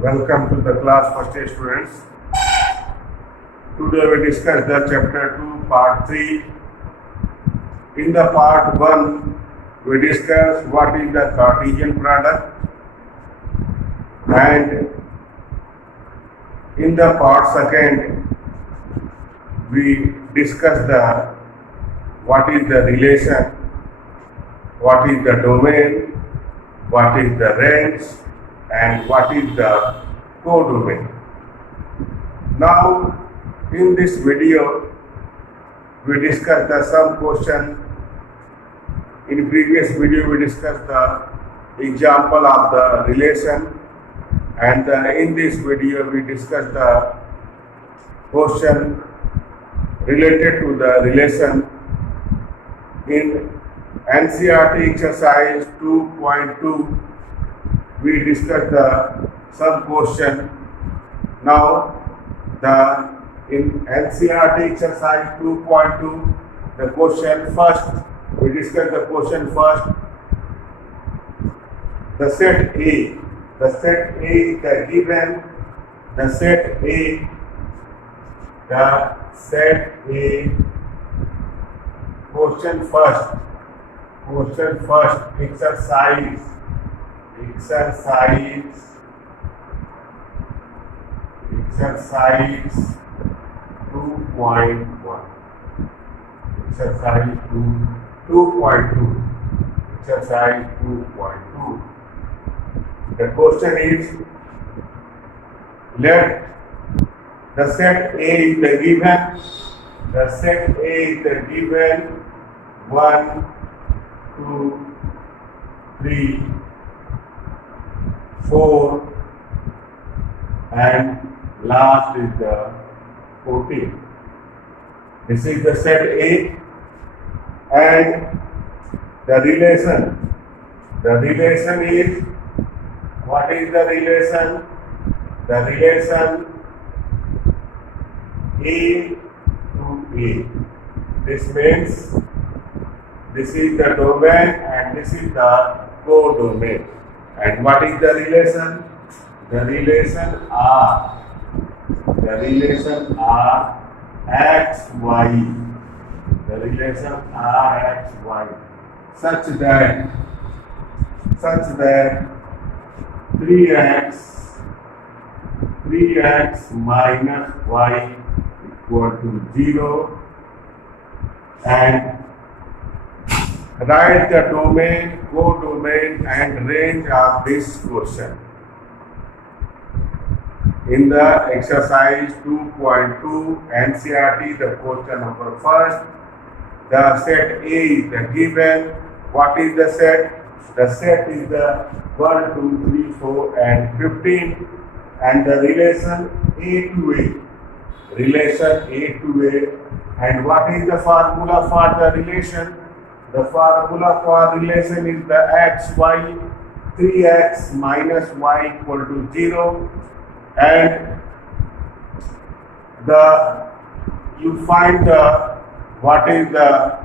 Welcome to the class first day students. Today we discuss the chapter 2 part 3. In the part 1 we discuss what is the Cartesian product, and in the part 2 we discuss the what is the relation, what is the domain, what is the range, and what is the codomain. Now, in this video, we discussed the some question. In previous video, we discussed the example of the relation, and in this video, we discussed the question related to the relation. In NCERT exercise 2.2, we discussed some question. Now, in NCERT exercise 2.2, the question first, we discussed the question first. The set A is the given, the set A question first exercise 2.1, exercise 2.2, exercise 2.2. The question is, let the set A is the given, 1, 2, 3, 4, and last is the 14. This is the set A, and the relation is, what is the relation? The relation A to A. This means this is the domain and this is the codomain. And what is the relation? The relation R X, Y. The relation R, X, Y. Such that 3x minus y equal to 0, and write the domain, codomain, and range of this question. In the exercise 2.2 NCERT, the question number first, the set A is the given. What is the set? The set is the 1, 2, 3, 4, and 15, and the relation A to A. And what is the formula for the relation? The formula for relation is the x, y, 3x minus y equal to 0, and you find what is the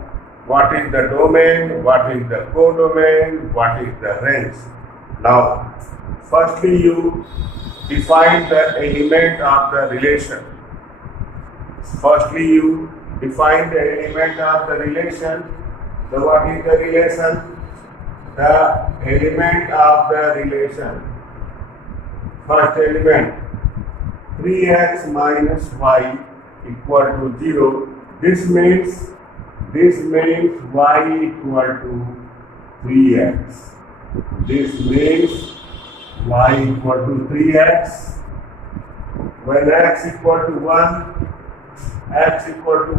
domain, what is the codomain, what is the range. Now, firstly you define the element of the relation. Firstly you define the element of the relation. So what is the relation? The element of the relation. First element, 3x minus y equal to 0. This means y equal to 3x. This means y equal to 3x. When x equal to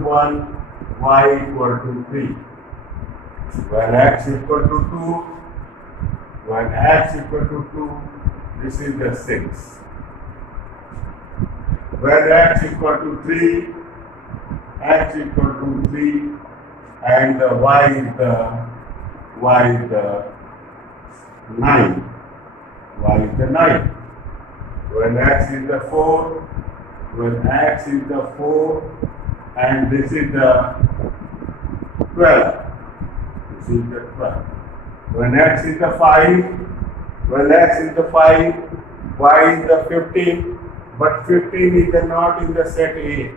1, y equal to 3. When x equal to 2, this is the 6. When x equal to 3, and the y is the 9. Y is the 9. When x is the 4, and this is the 12. This is the 12. When x is the 5, Y is the 15, but 15 is not in the set A.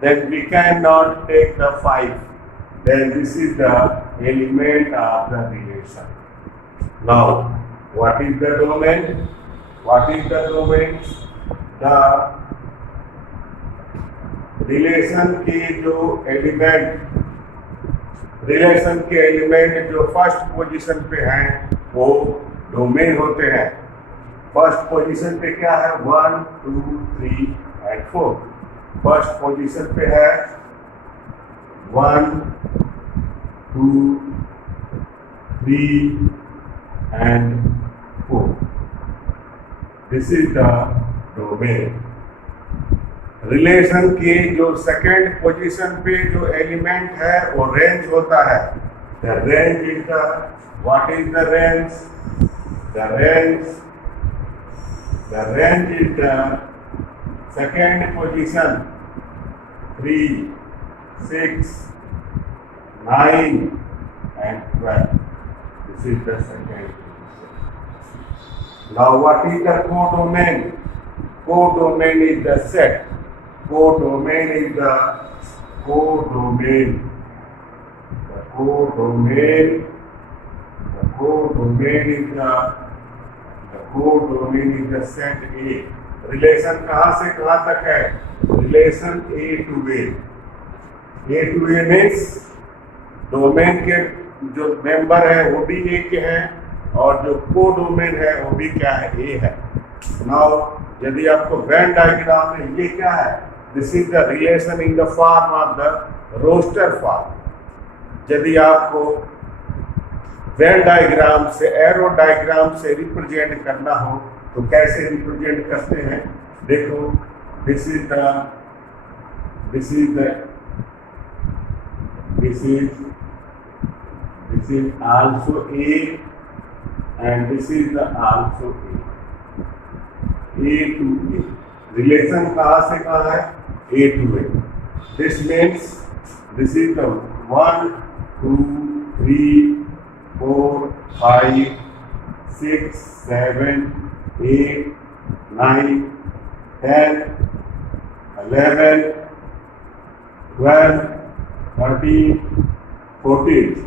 Then we cannot take the 5. Then this is the element of the relation. Now, what is the domain? What is the domain? The relation के एलिमेंट जो first position पे हैं वो डोमेन होते हैं. First position पे क्या है? 1, 2, 3 एंड 4. फर्स्ट पोजीशन पे है 1, 2, 3 एंड 4. This is the domain. Relation के जो सेकेंड पोजीशन पे जो एलिमेंट है वो रेंज होता है. The range is the what is the range? The range is the second position 3, 6, 9 and 12. This is the second position. Now what is the codomain? Codomain is the set. Codomain is the codomain. The codomain is the set A. Relation कहाँ से कहाँ तक है? Relation A to A. A to A means domain के जो मेंबर है वो भी A के हैं और जो कोडोमेन है वो भी क्या है? A है. नाउ यदि आपको वेन डायग्राम में ये क्या है? This is the relation in the form of the roster form. यदि आपको वेन डायग्राम से एरो डायग्राम से रिप्रेजेंट करना हो तो कैसे रिप्रेजेंट करते हैं? देखो, this is also A and this is the also A to A. Relation कहाँ से कहाँ है? A to A. This means this is the 1, 2, 3, 4, 5, 6, 7, 8, 9, 10, 11, 12, 13, 14.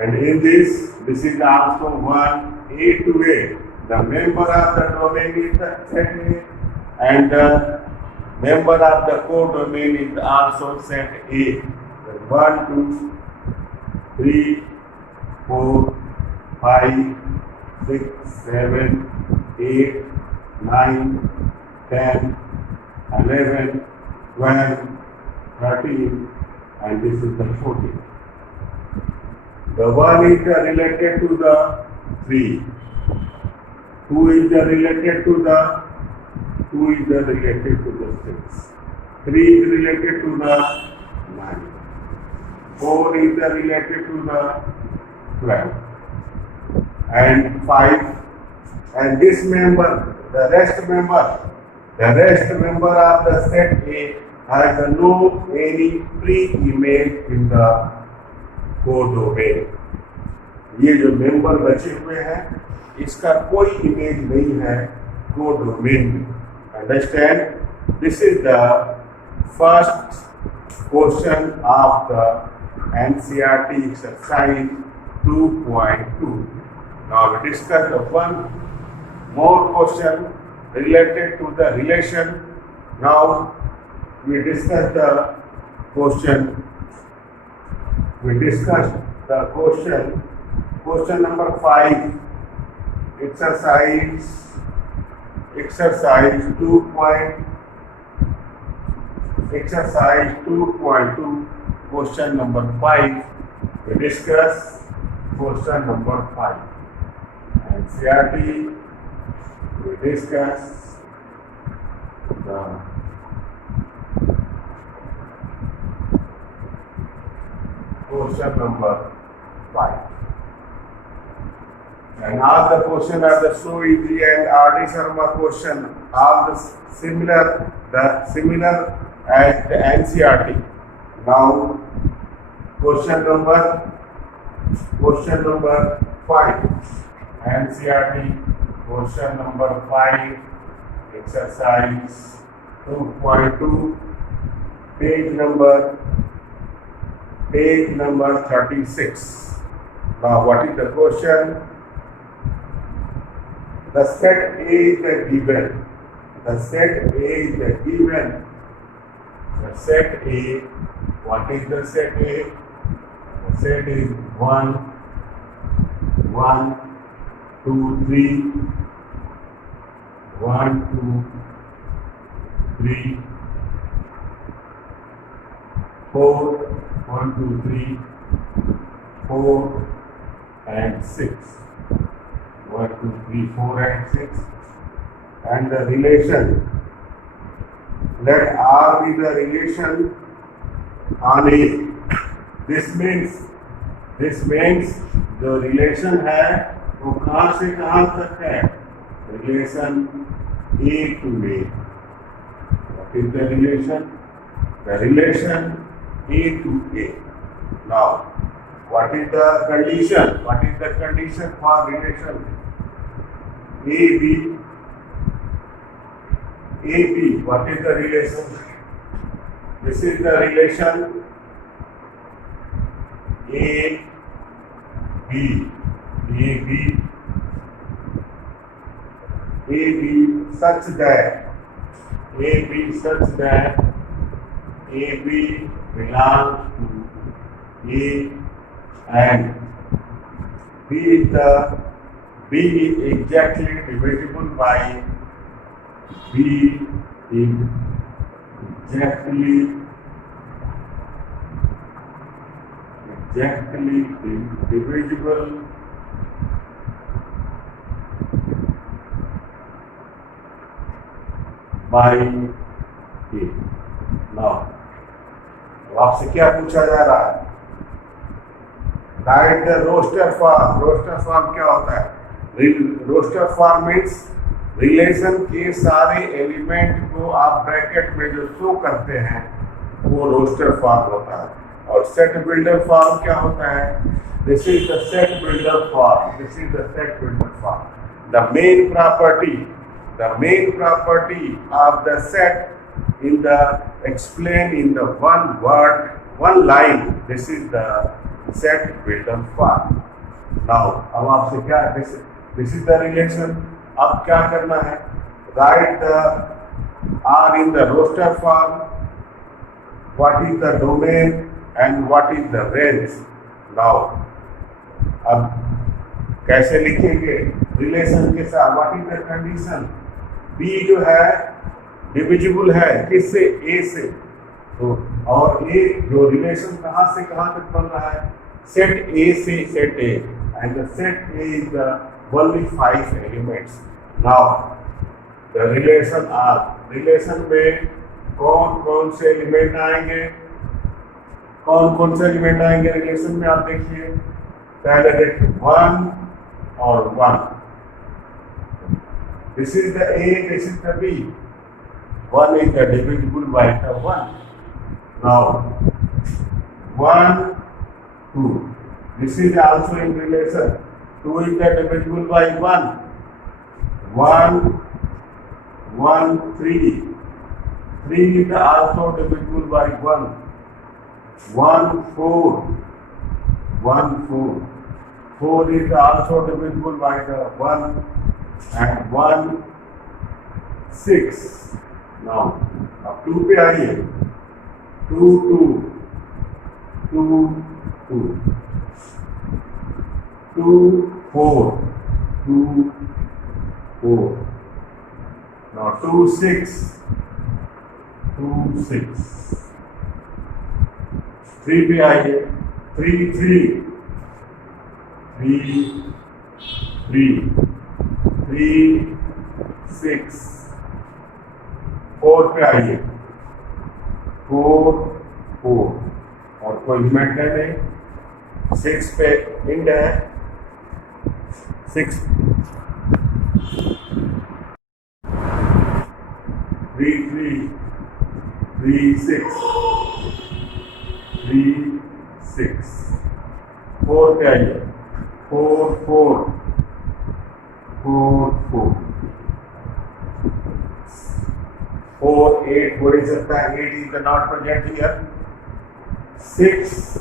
And in this is also 1, A to A. The member of the domain is the set A and the member of the codomain is also set A. 1, 2, 3, 4, 5, 6, 7, 8, 9, 10, 11, 12, 13 and this is the 14. The 1 is related to the 3. 2 is related to the 6. 3 is related to the 9. 4 is related to the 12. And 5. And this member, the rest member of the set A has no any pre-image in the codomain. ये जो मेंबर बचे हुए हैं इसका कोई इमेज नहीं है codomain में. Understand? This is the first question of the NCERT exercise 2.2. Now we discuss the one more question related to the relation. Now we discuss the question. We discussed the question number 5, exercise 2.2, question number 5. We discuss question number 5. And CRT, we discuss the question number 5. And all the questions are the so easy and R.D. Sharma question, all the similar as the NCERT. Now question number 5, NCERT Question number 5, exercise 2.2, page number 36. Now, what is the question? The set A is the given. The set A is the given. The set A, what is the set A? The set is 1, 1, 2, 3, 1, 2, 3, 4, 1, 2, 3, 4 and 6. 1, 2, 3, 4 and 6. And the relation. Let R be the relation on A. This means जो relation है वो कहाँ से कहाँ तक है? Relation A to A. What is the relation? The relation A to A. Now, what is the condition? What is the condition for relation AB? AB, what is the relation? This is the relation AB, such that AB belongs to A and B is exactly divisible by B is exactly divisible by A. Now, आपसे क्या पूछा जा रहा है? Write the roster form. Roster form क्या होता है? Roster form means relation के सारे एलिमेंट को आप ब्रैकेट में जो शो करते हैं वो रोस्टर फॉर्म होता है. और सेट बिल्डर फॉर्म क्या होता है? This is the set builder form. This is the set builder form. The main property of the set in the explain in the one word, one line. This is the set builder form. Now, अब आपसे क्या? This is the relation. अब क्या करना है? Write the R in the roster form. What is the domain and what is the range? Now, अब कैसे लिखेंगे? Relation के साथ what is the condition? B जो है डिविजिबल है किससे? ए से. तो और ए जो रिलेशन कहाँ से कहाँ तक बन रहा है? सेट ए से set A. And the set A is the only 5 elements. Now the relation R. Relation में कौन कौन से एलिमेंट आएंगे? कौन से एलिमेंट आएंगे रिलेशन में? आप देखिए पहले देखिए 1 और 1. This is the A, this is the B. 1 is the divisible by the 1. Now, 1, 2. This is also in relation. 2 is the divisible by 1. 1, 1, 3. 3 is the also divisible by 1. 1, 4. 1, 4. 4 is also divisible by the 1. And 1, 6. Now, अब 2 पे आइए. 2, 2, 2, 2, 2, 4, 2, 4. Now 2, 6, 2, 6. 3 पे आइए. 3, 3, 3, 3, 3, 6. 4 पे आइए. 4, 4 और कोई इवेंट है नहीं. 6 पे इंड है. 6 3, 3, 3, 6 3, 6. 4 पे आइए. 4, 4 4 4 4 8 हो नहीं सकता, 8 is the not present here. 6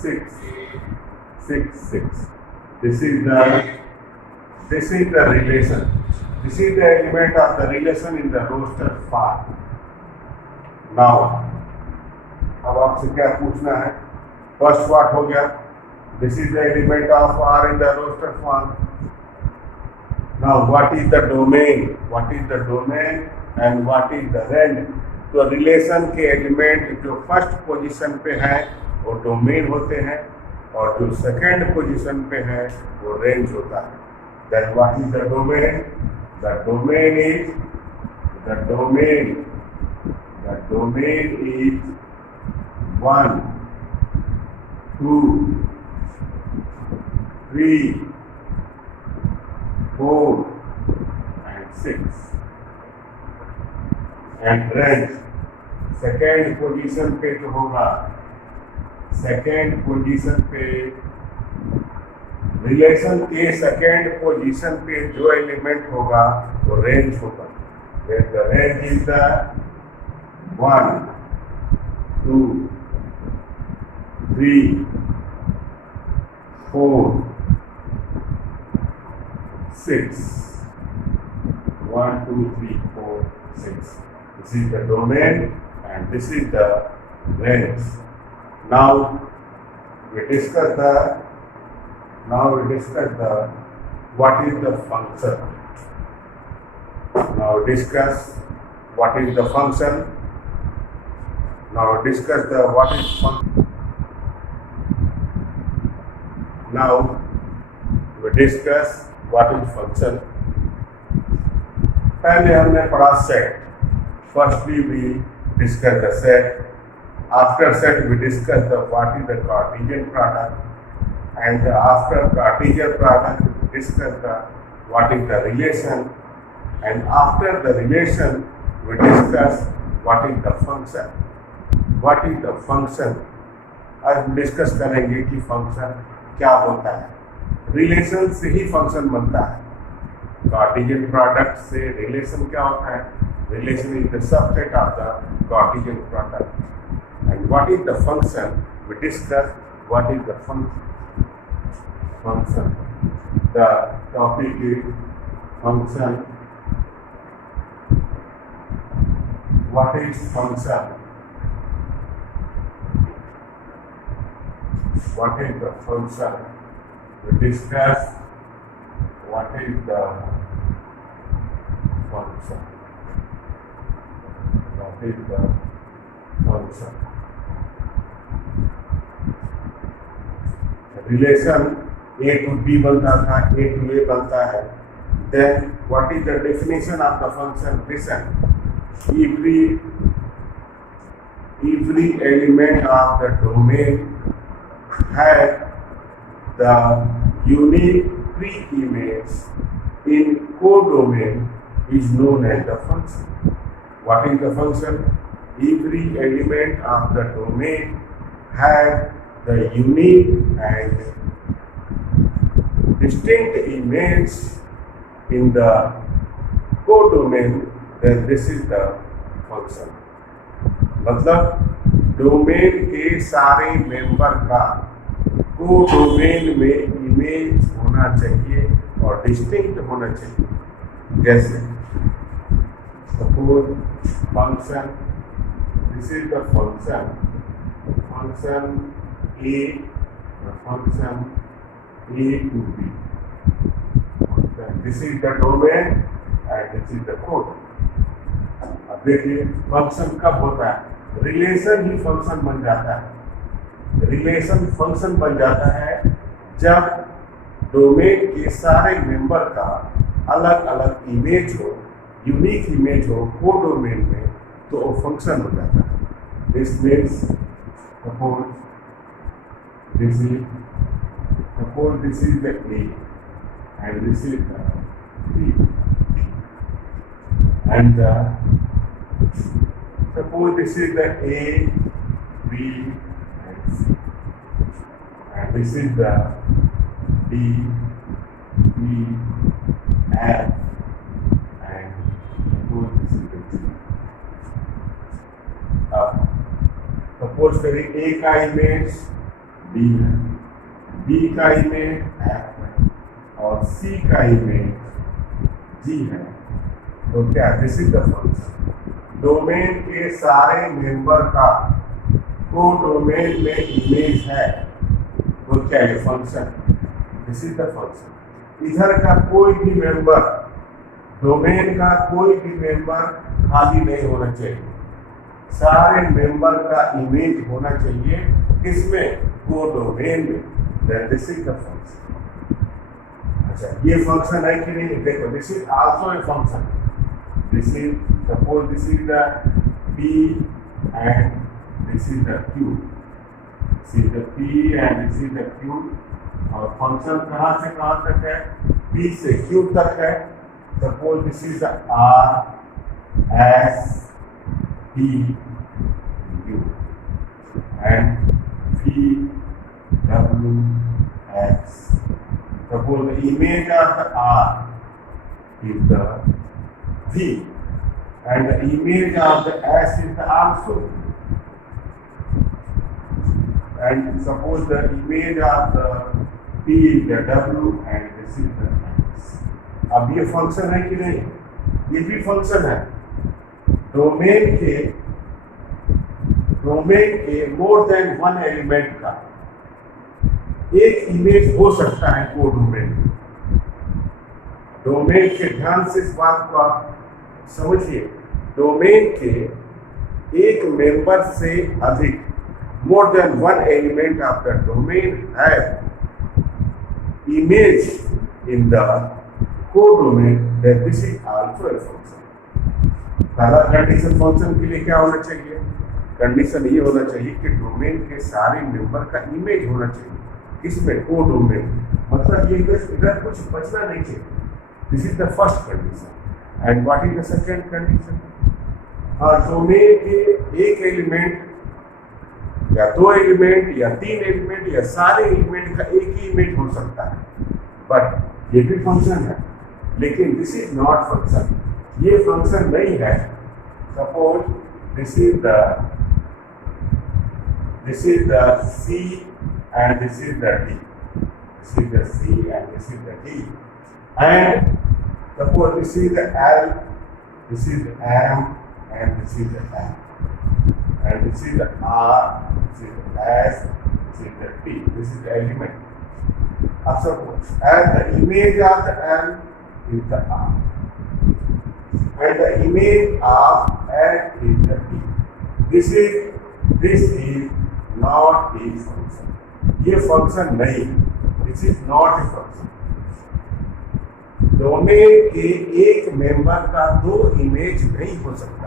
6 6 6. This is the relation. This is the element of the relation in the roster form. Now, अब आपसे क्या पूछना है? फर्स्ट पार्ट हो गया. This is the element of R in the roster form. Now, what is the domain? What is the domain and what is the range? तो रिलेशन के एलिमेंट जो फर्स्ट पोजीशन पे है वो डोमेन होते हैं और जो सेकंड पोजीशन पे है वो रेंज होता है. Then what is the domain? The domain is the domain is 1 2 3 4 and 6. And range सेकेंड पोजीशन पे जो होगा, सेकेंड पोजीशन पे रिलेशन के सेकेंड पोजीशन पे जो एलिमेंट होगा वो रेंज होगा. The range is the 1 2 3 4 6 1 2 3 4 6. This is the domain and this is the range. Now we discuss the what is the function. Now discuss what is the function. Now discuss the what is function. Now we discuss what is function. पहले हमने पढ़ा set. Firstly, we discuss the set. After set, we discuss the what is the Cartesian product, and after Cartesian product, we discuss the what is the relation, and after the relation, we discuss what is the function. What is the function? आज हम डिस्कस करेंगे कि फंक्शन क्या होता है. रिलेशन से ही फंक्शन बनता है. कार्टेशियन प्रोडक्ट से रिलेशन क्या होता है? Relation is the subset of the Cartesian product. And what is the function? We discuss what is the function. The topic is function. What is function? What is the function? We discuss what is the function. What is the function? Relation A to B बनता था, A to A बनता है. Then what is the definition of the function? Listen. Every element of the domain has the unique pre-image in codomain is known as the function. What is the function? Every element of the domain has the unique and distinct image in the codomain, then this is the function. मतलब डोमेन के सारे मेंबर का कोडोमेन में इमेज होना चाहिए और डिस्टिंक्ट होना चाहिए. जैसे suppose function, this is the function A, the function A to B. This is the domain and this is the code. अब देखिए फंक्शन कब होता है? रिलेशन ही फंक्शन बन जाता है. रिलेशन फंक्शन बन जाता है जब डोमेन के सारे मेंबर का अलग अलग इमेज हो, यूनिक इमेज हो कोडोमेन में, तो वो फंक्शन हो जाता है. This means suppose this is the A and this is the B, and suppose this is the A, B and C, and this is the D, E F and suppose this is the G. अब सपोज करें A का image B है, B का image F है और C का image G है। तो क्या this is the function, domain के सारे मेंबर का को डोमेन में इमेज है, तो क्या है function, this is the function. इधर का कोई भी मेंबर, डोमेन का कोई भी मेंबर खाली नहीं होना चाहिए, सारे मेंबर का इमेज होना चाहिए किसमें, वो डोमेन में, दिस इज द फंक्शन। अच्छा ये फंक्शन है कि नहीं, देखो this is also a function, this is suppose this is the P and this is the Q, this is the P and this is the Q, और फंक्शन कहाँ से कहाँ तक है, P से Q तक है। Suppose this is the R S T U and V W X. Suppose the image of the R is the V and the image of the S is the also. And suppose the image of the P is the W and this is the X. अब ये फंक्शन है कि नहीं, ये भी फंक्शन है। डोमेन के more than one element का एक इमेज हो सकता है को डोमेन। डोमेन के ध्यान से इस बात को आप समझिए, डोमेन के एक मेंबर से अधिक, more than one element of the domain has image in the codomain, then this is also a function. पहला कंडीशन फंक्शन के लिए क्या होना चाहिए, कंडीशन ये होना चाहिए कि डोमेन के सारे मेंबर का इमेज होना चाहिए, किसमें, कोडोमेन। मतलब ये इधर कुछ बचना नहीं चाहिए, this is the first condition. And what is the second condition, domain के एक एलिमेंट या दो एलिमेंट या तीन एलिमेंट या सारे एलिमेंट का एक ही इमेज हो सकता है, बट ये भी फंक्शन है, लेकिन दिस इज नॉट फंक्शन, ये फंक्शन नहीं है। Suppose this is the C and this is the D, this is the C and this is the D, and suppose this is the L, this is the M and this is the N, and this is the R, this is the S, this is the T, this is the element. Suppose and the image of the L is the R and the image of N is the T. This is not a function. ये फंक्शन नहीं, this is not a function. Domain के एक मेंबर का दो इमेज नहीं हो सकता,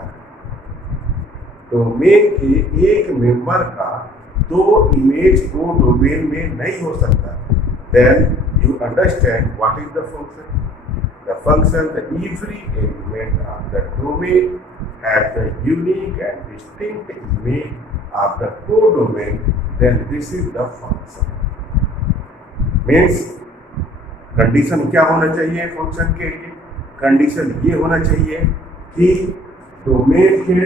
डोमेन के एक मेंबर का दो इमेज को डोमेन में नहीं हो सकता। Then you understand what is the function, the function the every element of the domain has the unique and distinct image of the codomain, then this is the function. Means condition क्या होना चाहिए फंक्शन के लिए, कंडीशन ये होना चाहिए कि डोमेन के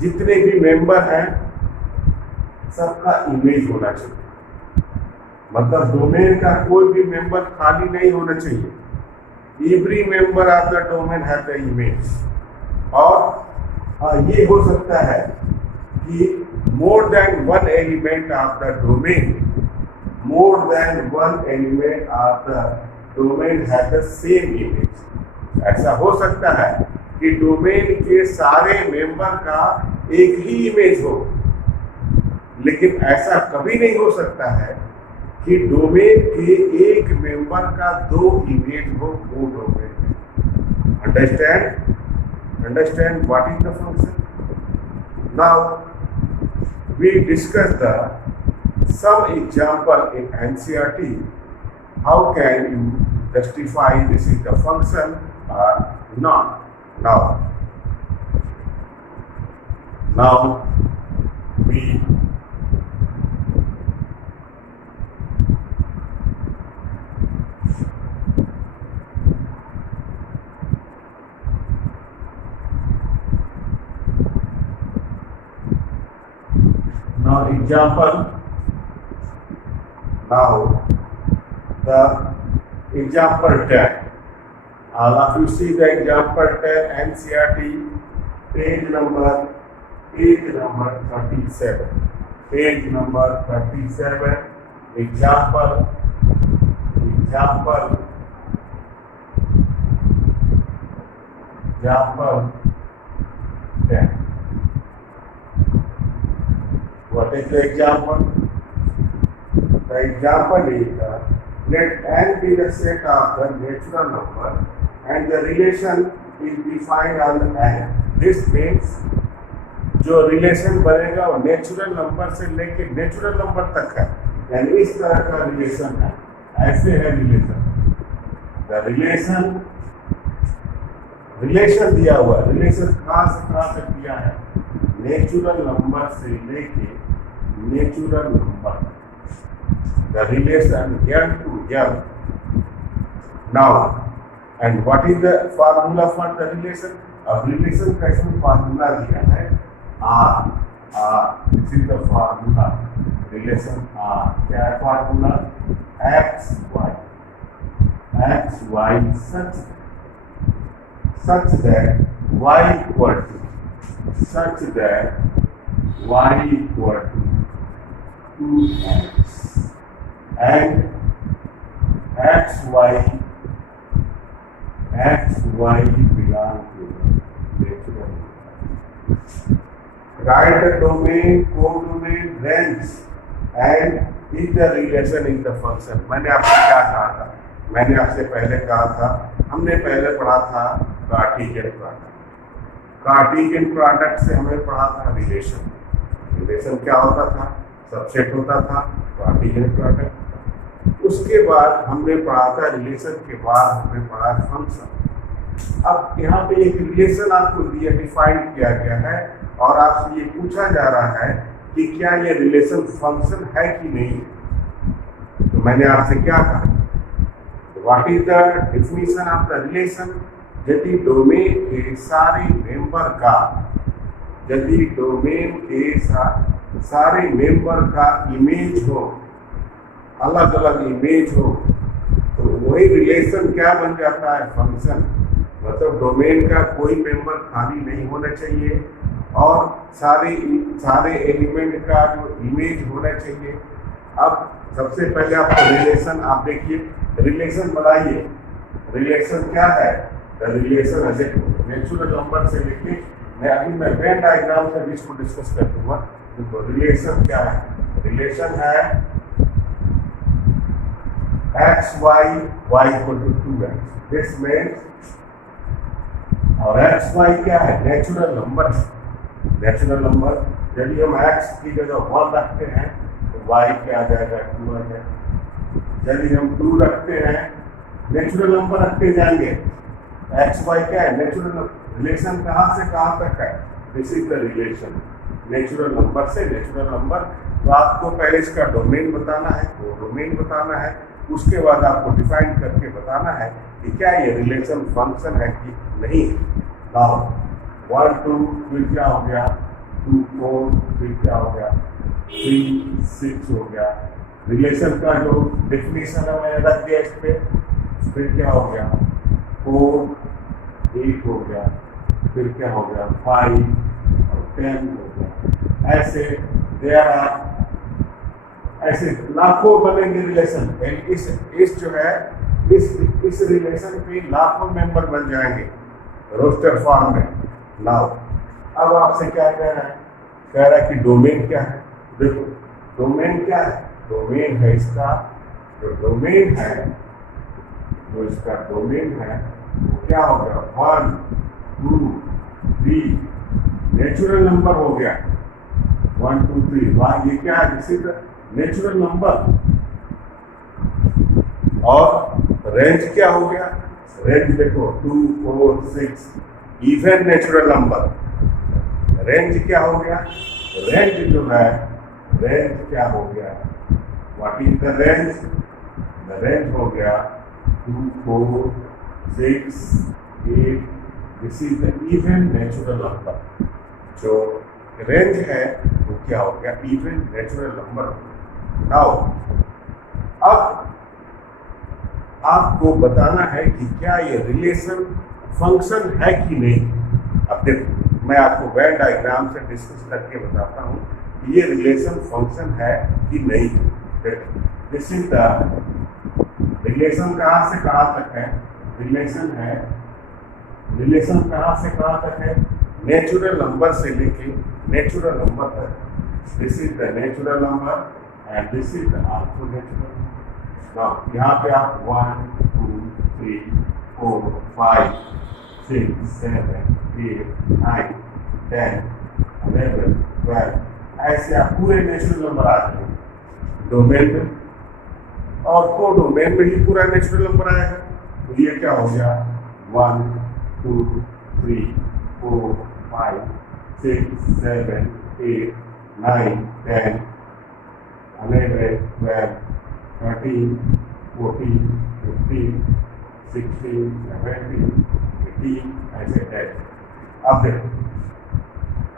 जितने भी मेंबर हैं सबका इमेज होना चाहिए, मतलब डोमेन का कोई भी मेंबर खाली नहीं होना चाहिए, every member of the domain have the image. और ये हो सकता है कि more than one element of the domain of the domain has the same image. ऐसा हो सकता है कि डोमेन के सारे मेंबर का एक ही इमेज हो, लेकिन ऐसा कभी नहीं हो सकता है कि डोमेन के एक मेंबर का दो इमेज हो वो डोमेन में। Understand what is the function? Now we discussed some example in NCERT. How can you justify this is the function or not? Now we example. Now the example 10. If you see the example 10 NCERT page number 37. Page number 37. Example 10. What is the example? The example is let n be the set of the natural number and the relation is defined on n. This means जो रिलेशन बनेगा वो natural number से लेके natural number तक है, यानी इस तरह का रिलेशन है, ऐसे है रिलेशन। द रिलेशन दिया हुआ, रिलेशन कहाँ से दिया है? नेचुरल नंबर से लेके natural number, the relation m to m. Now, and what is the formula for the relation? अब रिलेशन का इसमें फार्मूला दिया है R. This is the formula. Relation R. क्या है formula? x y such that y equal to 2x and xy belong to the natural number. Write the domain, codomain, range and is the relation in the function. मैंने आपसे क्या कहा था? मैंने आपसे पहले कहा था, हमने पहले पढ़ा था कार्टेशियन प्रोडक्ट। कार्टेशियन प्रोडक्ट से हमें पढ़ा था रिलेशन। रिलेशन क्या होता था? सबसेट होता था कार्टेशियन प्रोडक्ट। उसके बाद हमने पढ़ा था रिलेशन के बाद हमने पढ़ा फंक्शन। अब यहाँ पे एक रिलेशन आपको दिया, डिफाइन किया गया है और आपसे ये पूछा जा रहा है कि क्या ये रिलेशन फंक्शन है कि नहीं। तो मैंने आपसे क्या कहा? What is the definition of the relation? यदि डोमेन के सारे मेंबर का, यदि डोमेन के सारे मेंबर का इमेज हो, अलग अलग इमेज हो, तो वही रिलेशन क्या बन जाता है? फंक्शन। मतलब डोमेन का कोई मेंबर खाली नहीं होना चाहिए और सारे एलिमेंट का जो इमेज होना चाहिए। अब सबसे पहले आपको रिलेशन, आप देखिए रिलेशन बनाइए। रिलेशन क्या है? रिलेशन नेचुरल नंबर से लेके मैं वेन डायग्राम से इसको डिस्कस कर दूंगा। देखो रिलेशन क्या है? रिलेशन है x y equal to 2x. This means, और x y क्या है? Natural number. नेचुरल नंबर, यदि हम x की जगह 1 रखते हैं तो y क्या आ जाएगा? 2 आ जाएगा। यदि हम 2 रखते हैं, नेचुरल नंबर रखते जाएंगे, x y क्या है? नेचुरल। रिलेशन कहाँ से कहाँ तक है? This is the relation, natural number से नेचुरल नंबर। तो आपको पहले इसका डोमेन बताना है, वो डोमेन बताना है, उसके बाद आपको डिफाइन करके बताना है कि क्या ये रिलेशन फंक्शन है कि नहीं। नाउ 1 2 फिर क्या हो गया? 2 4 फिर क्या हो गया? 3 6 हो गया। रिलेशन का जो डेफिनेशन है मैंने रख दिया इस पे। फिर क्या हो गया? 4 8 हो गया। फिर क्या हो गया? 5 और 10 हो गया। ऐसे देयर आर, ऐसे लाखों बनेंगे रिलेशन। इस जो है इस रिलेशन पे लाखों मेंबर बन जाएंगे रोस्टर फॉर्म में। नाउ अब आपसे क्या कह रहा है? कह रहा है कि डोमेन क्या है? देखो डोमेन क्या है? डोमेन है इसका, जो डोमेन है, जो इसका डोमेन है वो क्या हो गया? 1 2 3 नेचुरल नंबर हो गया। 1 2 3 वहाँ ये क्या है? This is natural number. और रेंज क्या हो गया? रेंज देखो 2 4 6 इवन नेचुरल नंबर। रेंज क्या हो गया? रेंज जो है, रेंज क्या हो गया? What is the range? The range हो गया 2 4 6 8। This is the even natural number. जो रेंज है वो क्या हो गया, इवन नेचुरल नंबर। नाउ अब आपको बताना है कि क्या ये रिलेशन फंक्शन है कि नहीं। अब देखो मैं आपको वेन डायग्राम से डिस्कस करके बताता हूँ कि ये रिलेशन फंक्शन है कि नहीं। दिस इज द रिलेशन कहाँ से कहाँ तक है, रिलेशन कहाँ से कहाँ तक है, नेचुरल नंबर से लेके नेचुरल नंबर तक। This is the natural number and this is the also natural number. यहाँ पे आप 1 2 3 4 5 6 7 8 9 10 11 12 ऐसे आप पूरे नेचुरल नंबर आते हैं डोमेन में, और को डोमेन में ही पूरा नेचुरल नंबर आएगा। तो ये क्या हो गया, 1 2 3 4 5 6 7 8 9 10 11 12 13 14 15 16 17 18 ऐसे है। अब देखो,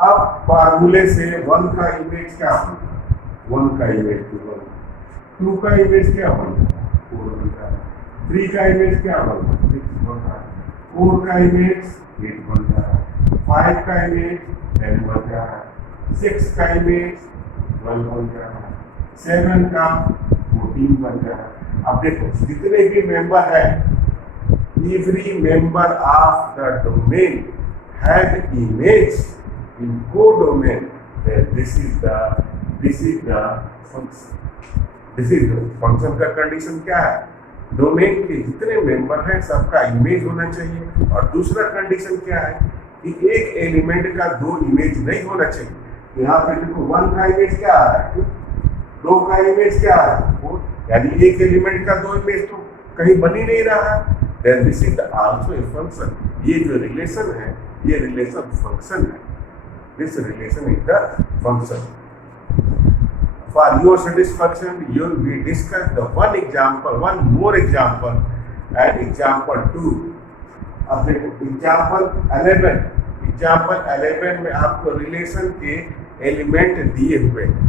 अब फार्मूले से 1 का इमेज क्या होगा, 1 का इमेज 2 का इमेज क्या होगा, 4 बनता है। 3 का इमेज क्या होगा, 6 बनता है। 4 का इमेज 8 बनता है। 5 का इमेज 10 बन रहा है। 6 का इमेज 12 बन रहा है। 7 का 14 बन रहा है। अब देखो जितने भी मेंबर है, every member of the domain had image in codomain. This is the function. This is function का कंडीशन क्या है, डोमेन के जितने मेंबर हैं सबका इमेज होना चाहिए। और दूसरा कंडीशन क्या है कि एक एलिमेंट का 2 इमेज नहीं होना चाहिए। यहाँ पे देखो 1 का इमेज क्या आ रहा है, 2 का इमेज क्या आ रहा है, यानी एक एलिमेंट का 2 इमेज तो कहीं बन ही नहीं रहा है। Then this is also a function. ये जो रिलेशन है ये रिलेशन फंक्शन है। This relation is the function. For your satisfaction, we discuss the one more example, and example 2. अब देखो एग्जाम्पल 11 में आपको रिलेशन के एलिमेंट दिए हुए हैं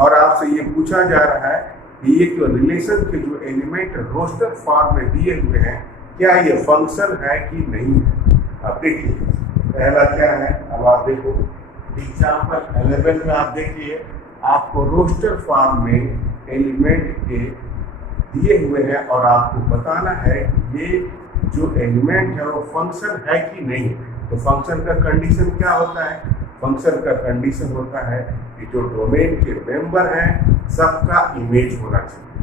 और आपसे ये पूछा जा रहा है कि ये जो रिलेशन के जो एलिमेंट रोस्टर फॉर्म में दिए हुए हैं क्या ये फंक्शन है कि नहीं है। अब देखिए पहला क्या है, अब आप देखो एग्जाम्पल 11 में आप देखिए आपको रोस्टर फॉर्म में एलिमेंट के दिए हुए हैं और आपको बताना है कि ये जो एलिमेंट है वो फंक्शन है कि नहीं। तो फंक्शन का कंडीशन क्या होता है, फंक्शन का कंडीशन होता है कि जो डोमेन के मेंबर हैं सबका इमेज होना चाहिए।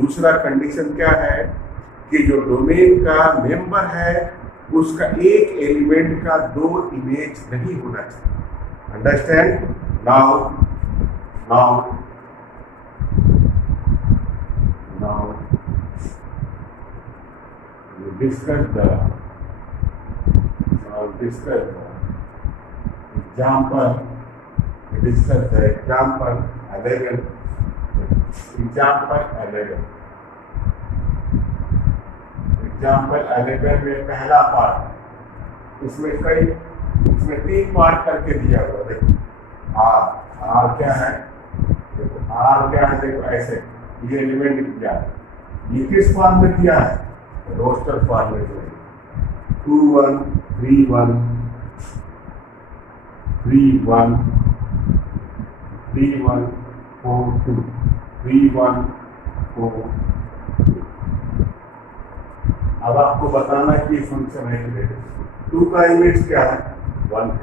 दूसरा कंडीशन क्या है कि जो डोमेन का मेंबर है उसका एक एलिमेंट का 2 इमेज नहीं होना चाहिए। Understand. Now we discuss the example. We discuss the example 11. Example 11 में पहला पार्ट, इसमें 3 पार्ट करके दिया हुआ। देखो आर क्या है, देखो आर क्या है, देखो ऐसे ये एलिमेंट दिया है, ये किस फॉर्म में दिया है, रोस्टर फॉर्म में दिया है। 2 1 3 1 3 1 3 1 4 2 3 1 4 2। अब आपको बताना है कि फंक्शन है कि नहीं। 2 का इमेज क्या है, 1 है,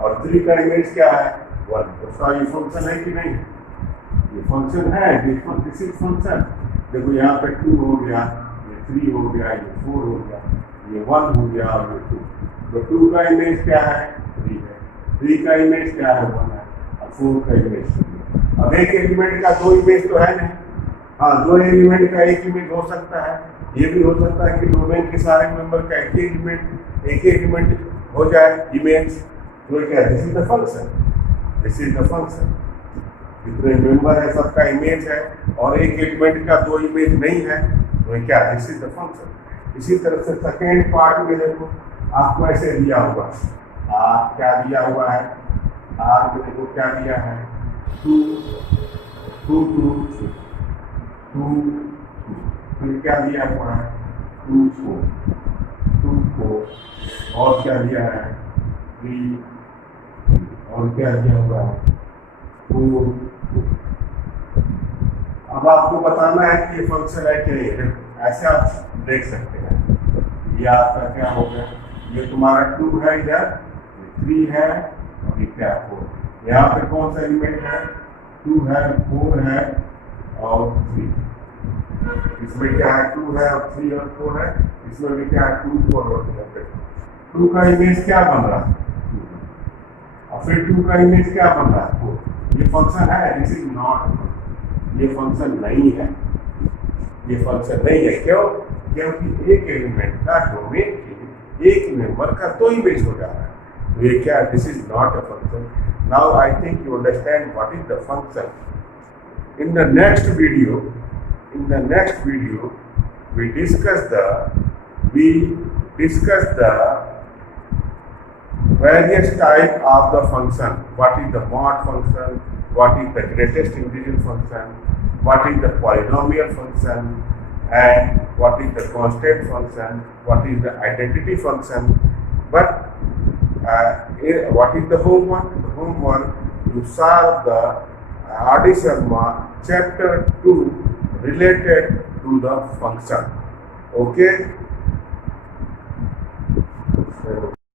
और 3 का इमेज क्या है, 1। उसका ये फंक्शन है कि नहीं, ये फंक्शन है। This is function. देखो यहाँ पे 2 हो गया, ये 3 हो गया, ये 4 हो गया, ये 1 हो गया और ये 2। तो 2 का इमेज क्या है, 3 है। 3 का इमेज क्या है, 1 है, और 4 का इमेज। अब एक एलिमेंट का 2 इमेज तो है नहीं। हाँ, 2 एलिमेंट का एक इमेज हो सकता है। ये भी हो सकता है कि डोमेन के सारे मेंबर का एक ही एलिमेंट हो जाए इमेज। तो क्या है, this is the function. This is the function. जितने मेंबर है सबका इमेज है और एक एलिमेंट का 2 इमेज नहीं है, तो क्या, दिस इज द फंक्शन। इसी तरह से सेकेंड पार्ट में देखो आपको ऐसे दिया हुआ, आर क्या दिया हुआ है, आर में देखो क्या दिया है, टू टू टू टू फिर क्या दिया हुआ है, टू फोर और क्या दिया है, थ्री और क्या दिया हुआ है, फोर। अब आपको बताना है कि ये फंक्शन है कि नहीं। ऐसे आप देख सकते हैं, ये आपका क्या हो गया, ये तुम्हारा टू है इधर, थ्री है और ये क्या है, फोर। यहाँ पे कौन सा एलिमेंट है, टू है, फोर है और थ्री। इसमें क्या है, टू है और थ्री और फोर है। इसमें भी क्या है, टू फोर और थ्री। टू का इमेज क्या बन रहा है, और फिर टू का इमेज क्या बन रहा है, फोर। ये फंक्शन है, दिस इज नॉट, ये फंक्शन नहीं है, ये फंक्शन नहीं है। क्यों? क्योंकि एक एलिमेंट का डोमेन एक मेंबर का दो इमेज हो जा रहा है। तो ये क्या, this is not a function. Now I think you understand what is the function. In the next video, we discuss the various type of the function. What is the mod function? What is the greatest integer function? What is the polynomial function? And what is the constant function? What is the identity function? But what is the homework? The homework to solve the R.D. Sharma chapter 2 related to the function. Okay? So,